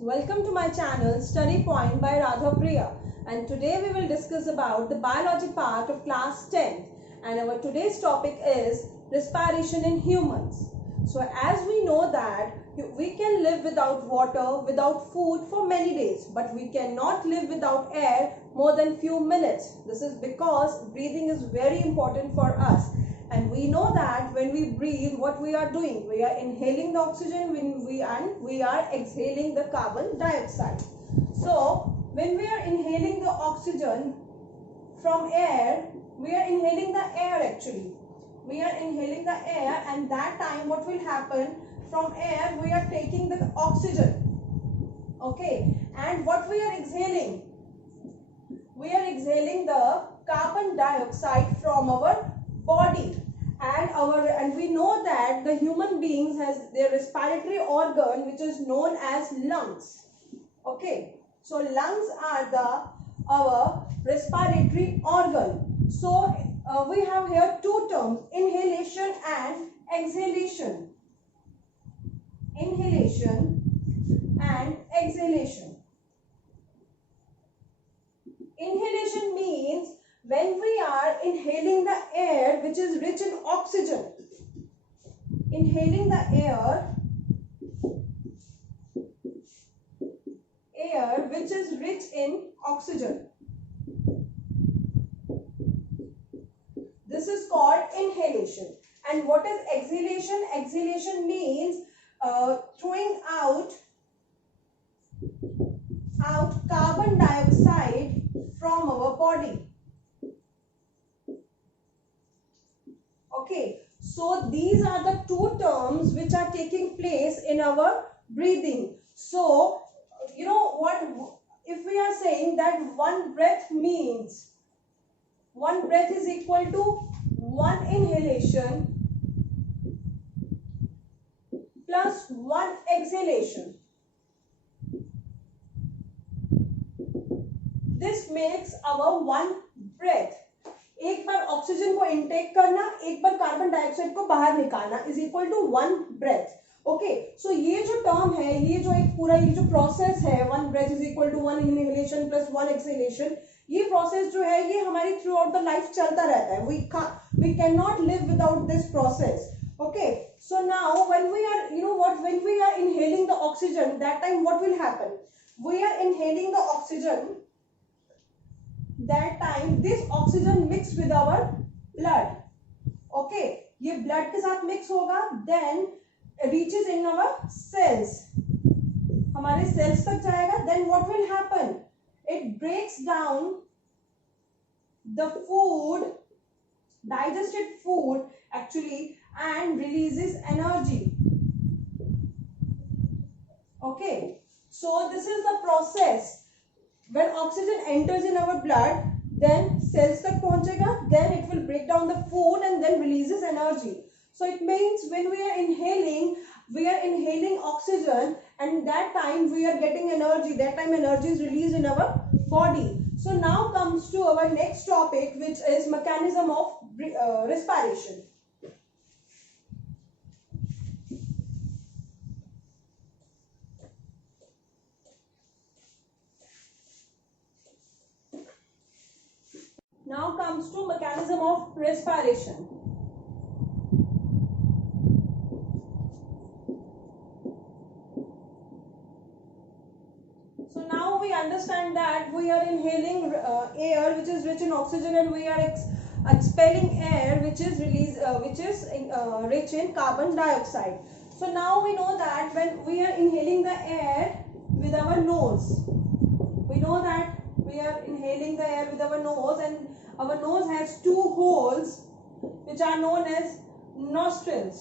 welcome to my channel Study Point by Radha Priya, and today we will discuss about the biology part of class 10, and our today's topic is respiration in humans. So as we know that we can live without water, without food for many days, but we cannot live without air more than few minutes. This is because breathing is very important for us. And we know that when we breathe, what we are doing? We are inhaling the oxygen and we are exhaling the carbon dioxide. So when we are inhaling the oxygen from air, we are inhaling the air actually. We are inhaling the air, and that time what will happen? From air we are taking the oxygen. Okay, and what we are exhaling? We are exhaling the carbon dioxide from our body, and we know that the human beings has their respiratory organ which is known as lungs. Okay, so lungs are our respiratory organ. So we have here two terms, inhalation and exhalation. Inhalation and exhalation. Inhalation means when we are inhaling the air which is rich in oxygen. Inhaling the air which is rich in oxygen. This is called inhalation. And what is exhalation? Exhalation means throwing out carbon dioxide from our body. Okay, so these are the two terms which are taking place in our breathing. So, you know what, if we are saying that one breath means, one breath is equal to one inhalation plus one exhalation. This makes our one breath. एक बार oxygen को intake करना, एक बार carbon dioxide को बाहर निकालना is equal to one breath. Okay, so ये जो term है, ये जो एक पूरा ये जो प्रोसेस है, one breath is equal to one inhalation plus one exhalation, ये प्रोसेस जो है ये हमारी थ्रू आउट द लाइफ चलता रहता है. We can not live without this process. Okay, so now when we are, you know what, when we are inhaling the oxygen, that time what will happen? We are inhaling the oxygen. That time this oxygen mix with our blood. Okay, ये blood के साथ mix होगा, then reaches in our cells. हमारे cells तक जाएगा. Then what will happen? It breaks down the food, digested food actually, and releases energy. Okay, so this is the process. When oxygen enters in our blood, then cells tak pahunchega, then it will break down the food and then releases energy. So it means when we are inhaling oxygen, and that time we are getting energy, that time energy is released in our body. So now comes to our next topic, which is mechanism of respiration. Now comes to mechanism of respiration. So now we understand that we are inhaling air which is rich in oxygen, and we are expelling air which is rich in carbon dioxide. So now we know that when we are inhaling the air with our nose, we know that we are inhaling the air with our nose, and our nose has two holes which are known as nostrils.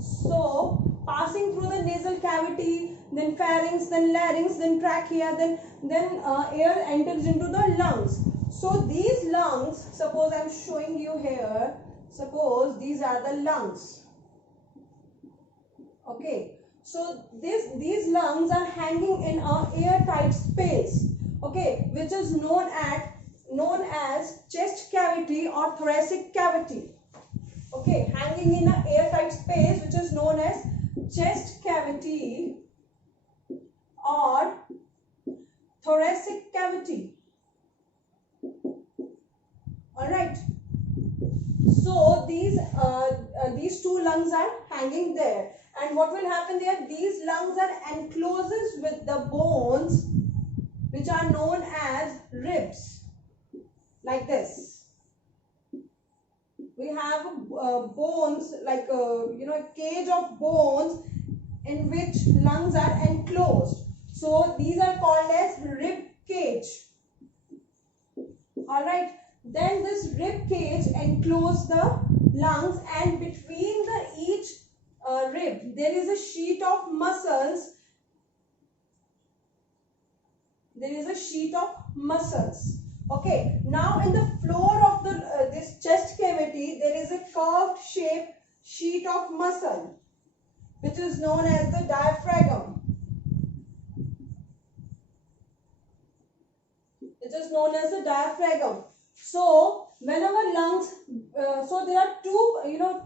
So passing through the nasal cavity, then pharynx, then larynx, then trachea, then air enters into the lungs. So these lungs, suppose I am showing you here, suppose these are the lungs. Okay, so these lungs are hanging in a airtight space, okay, which is known as chest cavity or thoracic cavity. Okay, hanging in an airtight space which is known as chest cavity or thoracic cavity. All right. So these two lungs are hanging there, and what will happen there? These lungs are encloses with the bones which are known as ribs, like this. We have bones, like a cage of bones in which lungs are enclosed. So these are called as rib cage. All right. Then this rib cage encloses the lungs, and between each rib there is a sheet of muscles. There is a sheet of muscles. Okay. Now in the floor of this chest cavity there is a curved shaped sheet of muscle which is known as the diaphragm. It is known as the diaphragm. So whenever lungs, so there are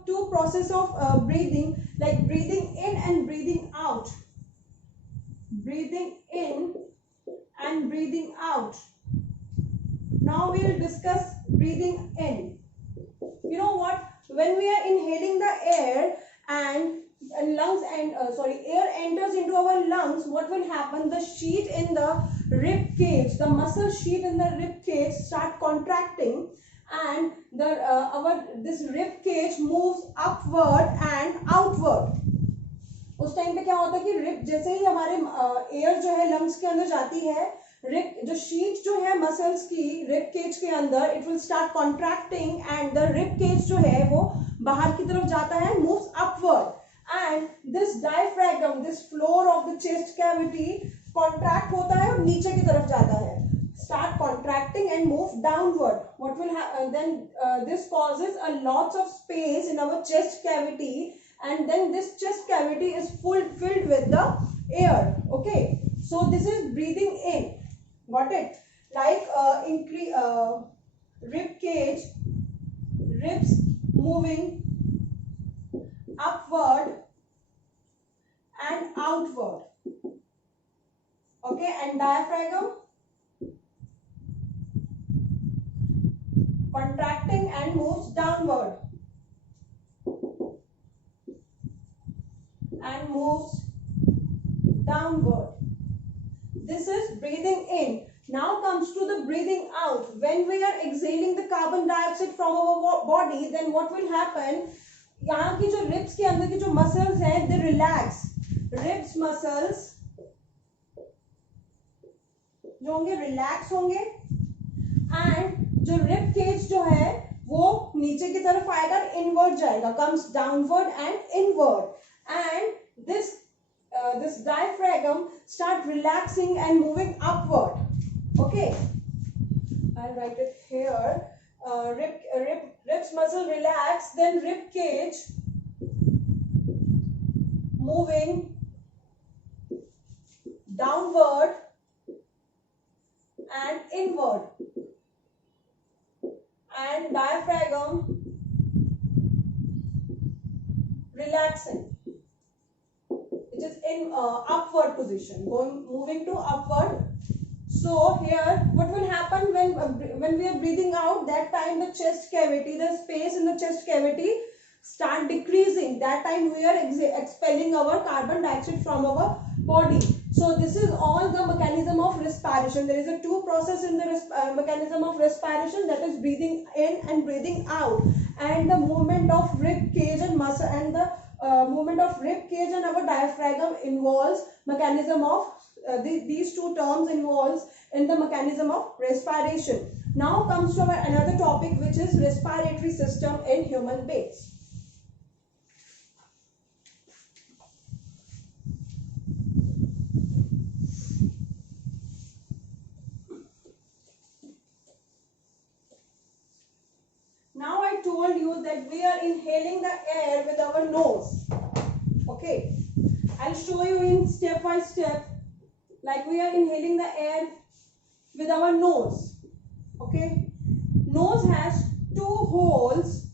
two process of breathing, like breathing in and breathing out. Breathing in and breathing out. Now we will discuss breathing in. You know what? When we are inhaling the air and lungs and air enters into our lungs, what will happen? The sheet in the rib cage, the muscle sheet in the rib cage start contracting, and this rib cage moves upward and outward. उस time पे क्या होता है कि rib जैसे ही हमारे air जो है लंग्स के अंदर जाती है, रिब जो शीट जो है मसल्स की रिब केज के अंदर, it will start contracting and the rib cage जो है वो बाहर की तरफ जाता है, moves upward, and this diaphragm, this floor of the chest cavity contract होता है और नीचे की तरफ जाता है, start contracting and move downward. What will happen then? This causes a lots of space in our chest cavity, and then this chest cavity is filled with the air. Okay, so this is breathing in. Got it? Like rib cage, ribs moving upward and outward. Okay, and diaphragm contracting and moves downward and moves downward. This is breathing in. Now comes to the breathing out. When we are exhaling the carbon dioxide from our body, then what will happen? यहाँ की जो ribs के अंदर की जो muscles हैं, they relax. Ribs muscles जो होंगे relax होंगे, and जो rib cage जो है वो नीचे की तरफ आएगा, inward जाएगा, comes downward and inward, and this diaphragm start relaxing and moving upward. Okay, I'll write it here. Ribs muscle relax, then rib cage moving downward and inward, and diaphragm relaxing. It is in upward position, moving to upward. So here, what will happen when we are breathing out? That time the chest cavity, the space in the chest cavity start decreasing. That time we are expelling our carbon dioxide from our body. So this is all the mechanism of respiration. There is a two process in the mechanism of respiration, that is breathing in and breathing out, and the movement of rib cage and muscle, and the movement of rib cage and our diaphragm involves mechanism of these two terms involves in the mechanism of respiration. Now comes to another topic, which is respiratory system in human beings. Now I told you that we are inhaling the air with our nose. Okay, I'll show you in step by step. Like we are inhaling the air with our nose. Okay, nose has two holes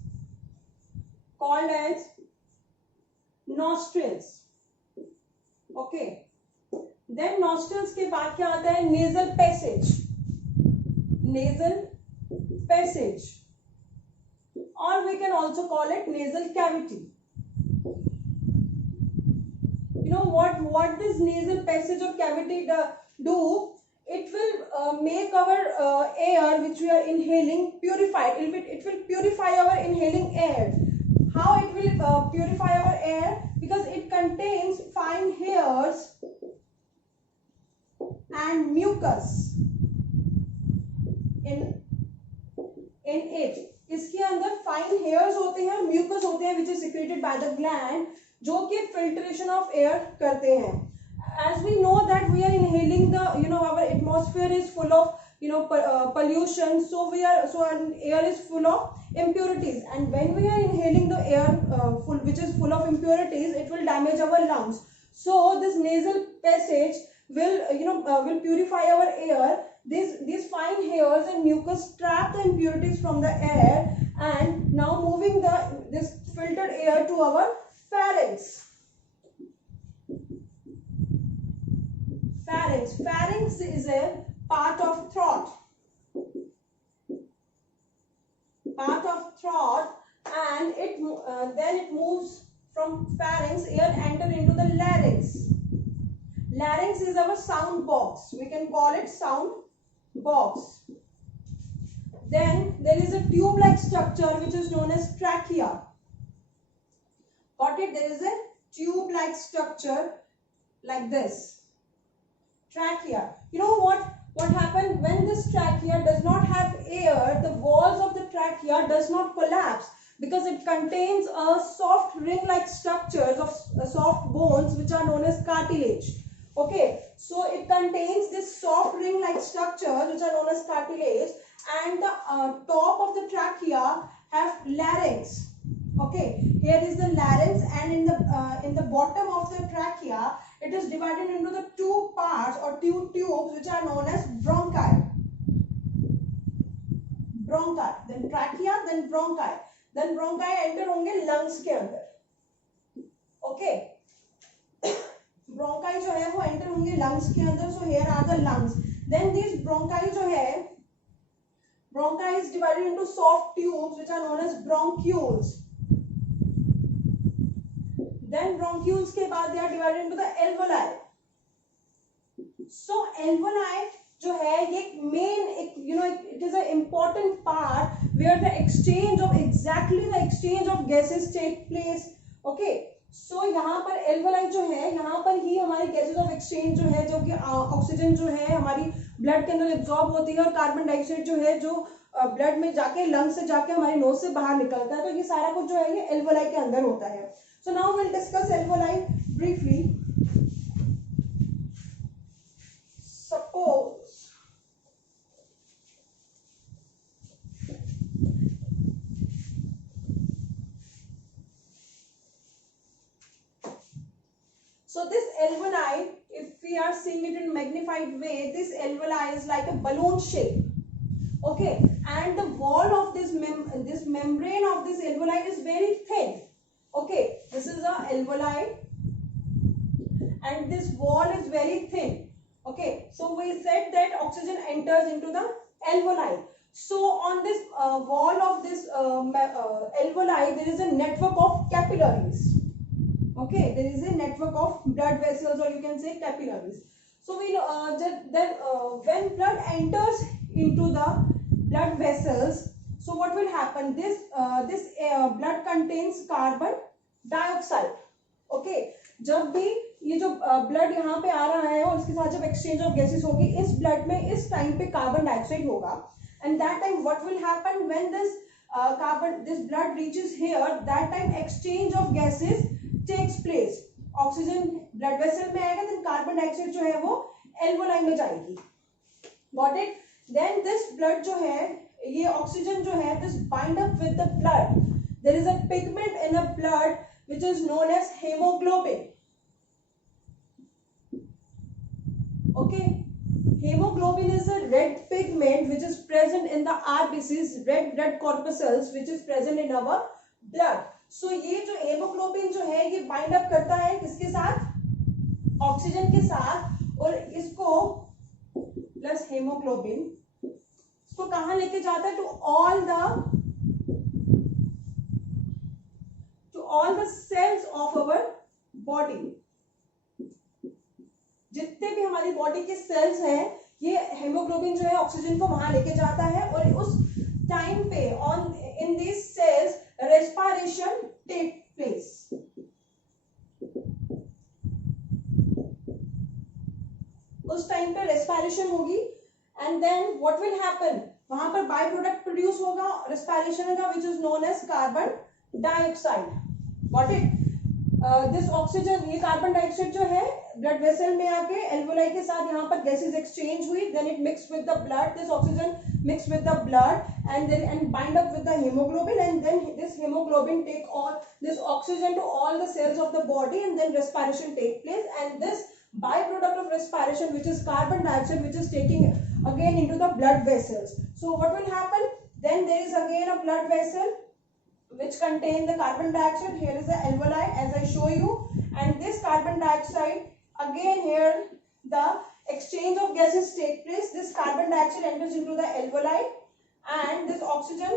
called as nostrils. nasal passage, nasal passage, or we can also call it nasal cavity. You know what this nasal passage or cavity do? It will make our air which we are inhaling purified. It will purify our inhaling air. How it will purify our air? Because it contains fine hairs and mucus in it. इसके अंदर fine hairs होते हैं, mucus होते हैं which is secreted by the gland, जो कि filtration of air करते हैं. As we know that we are inhaling the, our atmosphere is full of, pollution, so air is full of impurities, and when we are inhaling the air which is full of impurities, it will damage our lungs. So this nasal passage will purify our air. These fine hairs and mucus trap the impurities from the air, and now moving this filtered air to our pharynx. Pharynx is a part of throat. And then it moves from pharynx. Air enter into the larynx. Larynx is our sound box. We can call it sound box. Then there is a tube-like structure which is known as trachea. Got it? There is a tube-like structure like this. Trachea. You know what happened when this trachea does not have air? The walls of the trachea does not collapse because it contains a soft ring-like structures of soft bones which are known as cartilage. Okay, so it contains this soft ring-like structures which are known as cartilage, and the top of the trachea have larynx. Okay, here is the larynx, and in the bottom of the trachea, it is divided into the two parts or two tubes which are known as bronchi. Then trachea, then bronchi. Then bronchi enter होंगे lungs के अंदर. Okay. Bronchi जो है वो enter होंगे lungs के अंदर. So here are the lungs. Then this bronchi जो है, bronchi is divided into soft tubes which are known as bronchioles. Then bronchioles के बाद they are divided into the alveoli. So alveoli जो है ये main it is a important part where the exchange of gases take place. Okay, so यहाँ पर alveoli जो है, यहाँ पर ही हमारी गैसेस ऑफ एक्सचेंज जो है, जो कि ऑक्सीजन जो है हमारी ब्लड के अंदर एब्जॉर्ब होती है, और कार्बन डाइऑक्साइड जो है जो ब्लड में जाके लंग से जाके हमारी नोज से बाहर निकलता है. तो ये सारा कुछ जो है ये एल्वोलाई के अंदर होता है. So now will discuss alveoli briefly. Suppose so this alveoli, if we are seeing it in magnified way, this alveoli is like a balloon shape. Okay, and the wall of this membrane of this alveoli is very thin. Okay, this is a alveoli and this wall is very thin. Okay, so we said that oxygen enters into the alveoli. So on this wall of this alveoli, there is a network of capillaries. Okay, there is a network of blood vessels, or you can say capillaries. So we know that when blood enters into the blood vessels, so what will happen? This blood contains carbon dioxide. Okay, जब भी ये जो blood यहाँ पे आ रहा है और इसके साथ जब एक्सचेंज ऑफ गैसेस होगी, इस ब्लड में इस टाइम पे कार्बन डाइऑक्साइड होगा, and that time what will happen when this blood reaches here? That time exchange of gases takes place. Oxygen blood vessel में आएगा, देन कार्बन डाइऑक्साइड जो है वो एल्वोलाई में जाएगी. Got it? Then this blood जो है, ये ऑक्सीजन जो है, this bind up with the blood. There is a pigment in a blood which is known as hemoglobin. Okay, hemoglobin is a red pigment which is present in the RBCs, red blood corpuscles, which is present in our blood. So ये जो haemoglobin जो है ये bind up करता है किसके साथ? Oxygen के साथ, और इसको प्लस हेमोग्लोबिन इसको कहाँ लेके जाता है? To all the cells of our body. जितने भी हमारी बॉडी के सेल्स हैं, ये हेमोग्लोबिन जो है ऑक्सीजन को वहां लेके जाता है, और उस टाइम पे on in these cells respiration take place. उस टाइम पे रेस्पिरेशन होगी, and then what will happen, वहां पर बाय प्रोडक्ट प्रोड्यूस होगा रेस्पिरेशन का, which is known as carbon dioxide. Got it? This oxygen, ये कार्बन डाइऑक्साइड जो है ब्लड वेसल में आके एल्वोलाई के साथ यहाँ पर गैसेज एक्सचेंज हुई, then it mix with the blood, this oxygen mix with the blood and bind up with the hemoglobin, and then this hemoglobin take all this oxygen to all the cells of the body, and then respiration take place, and this byproduct of respiration, which is carbon dioxide, which is taking again into the blood vessels. So what will happen? Then there is again a blood vessel which contain the carbon dioxide. Here is the alveoli as I show you, and this carbon dioxide, again here the exchange of gases take place. This carbon dioxide enters into the alveoli, and this oxygen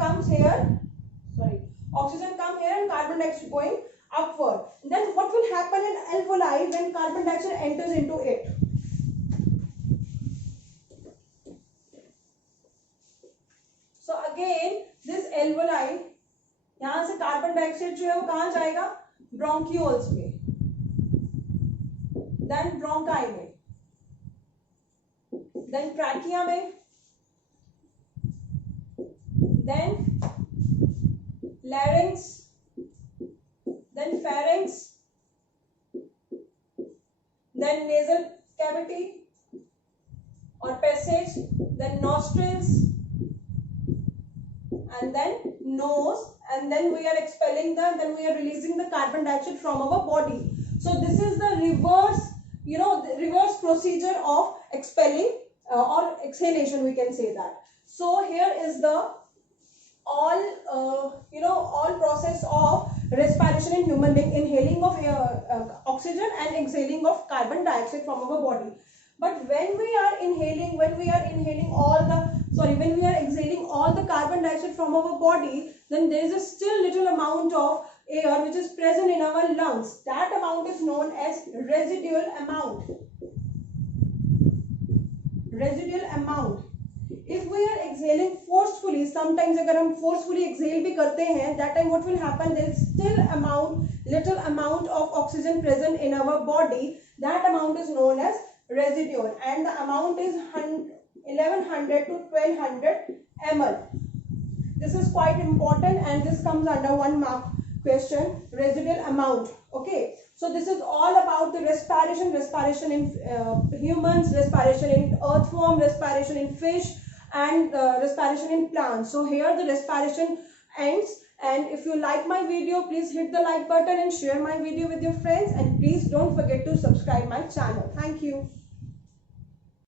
comes here, and carbon dioxide going upward. Then what will happen in alveoli when carbon dioxide enters into it? So again this alveoli, यहाँ से carbon dioxide जो है वो कहाँ जाएगा? Bronchioles में, then bronchi में, then trachea में, then larynx, then pharynx, then nasal cavity or passage, then nostrils, and then nose, and then we are expelling then we are releasing the carbon dioxide from our body. So this is the reverse, the reverse procedure of expelling or exhalation, we can say that. So here is the all process of respiration in human being, inhaling of oxygen and exhaling of carbon dioxide from our body. But when we are exhaling all the carbon dioxide from our body, then there is a still little amount of air which is present in our lungs. That amount is known as residual amount. Residual amount. If we are exhaling forcefully, sometimes अगर हम forcefully exhale भी करते हैं, that time what will happen? There is still little amount of oxygen present in our body. That amount is known as residual, and the amount is 1100 to 1200 ml. This is quite important, and this comes under 1 mark question, residual amount. Okay, so this is all about the respiration in humans, respiration in earthworm, respiration in fish, and respiration in plants. So here the respiration ends, and if you like my video, please hit the like button and share my video with your friends, and please don't forget to subscribe my channel. Thank you.